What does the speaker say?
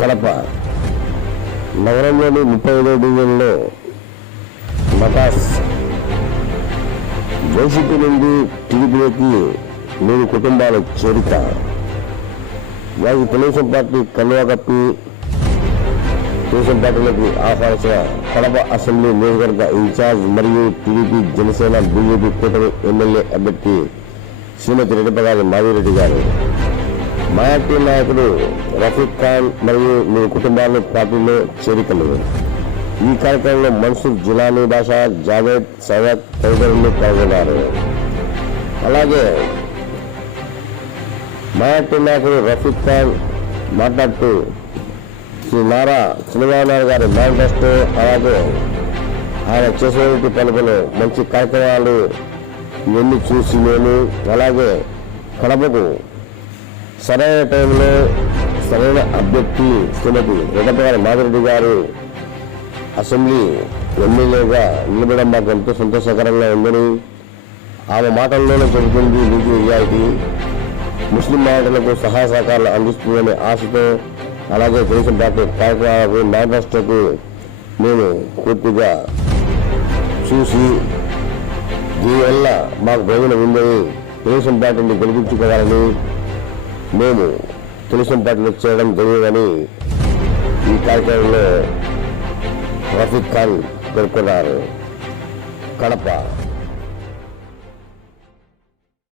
కడప. నగరంలోని ముప్పై ఐదో డివిజన్లో మటాస్ వైసీపీ నుండి టీడీపీలోకి మూడు కుటుంబాల చరిత వారికి తెలుగుదేశం పార్టీ కల్వా కప్పి తెలుగుదేశం పార్టీలోకి ఆహ్వానించిన కడప అసెంబ్లీ నియోజకవర్గ ఇన్ఛార్జ్ మరియు టీడీపీ జనసేన బీజేపీ కూటమి ఎమ్మెల్యే అభ్యర్థి శ్రీమతి రెడ్డిపగారి మాధవిరెడ్డి గారు. మైనార్టీ నాయకుడు రఫీక్ ఖాన్ మరియు మీ కుటుంబాలు పార్టీలో చేరికలు. ఈ కార్యక్రమంలో మన్సూర్ జిలానీ భాష జావేద్ సయ్యద్ తదితరులు పాల్గొన్నారు. అలాగే మైనార్టీ నాయకుడు రఫీక్ ఖాన్ మాట్లాడుతూ శ్రీ నారా చంద్రబాబు నాయుడు గారి మేనిఫెస్టో అలాగే ఆయన చేసేటువంటి పనులు మంచి కార్యక్రమాలు ఇవన్నీ చూసి నేను అలాగే కడపకు సరైన టైంలో సరైన అభ్యర్థి శ్రీమతి రెడ్డపగారి మాధురెడ్డి గారు అసెంబ్లీ ఎమ్మెల్యేగా నిలబడడం మాకు ఎంతో సంతోషకరంగా ఉందని ఆమె మాటల్లోనే చెబుతుంది నీతి నిజాయితీ. ముస్లిం మాటలకు సహాయ సహకారాలు అందిస్తుందనే ఆశతో అలాగే దేశం పార్టీ కార్యక్రమాలకు మేనిఫెస్టోకు మేము పూర్తిగా చూసి దీనివల్ల మాకు ప్రయోజనం ఉందని దేశం పార్టీని గెలిపించుకోవాలని మేము తులసం పార్టీలో చేయడం జరిగిందని ఈ కార్యక్రమంలో రఫీక్ ఖాన్ పేర్కొన్నారు. కడప.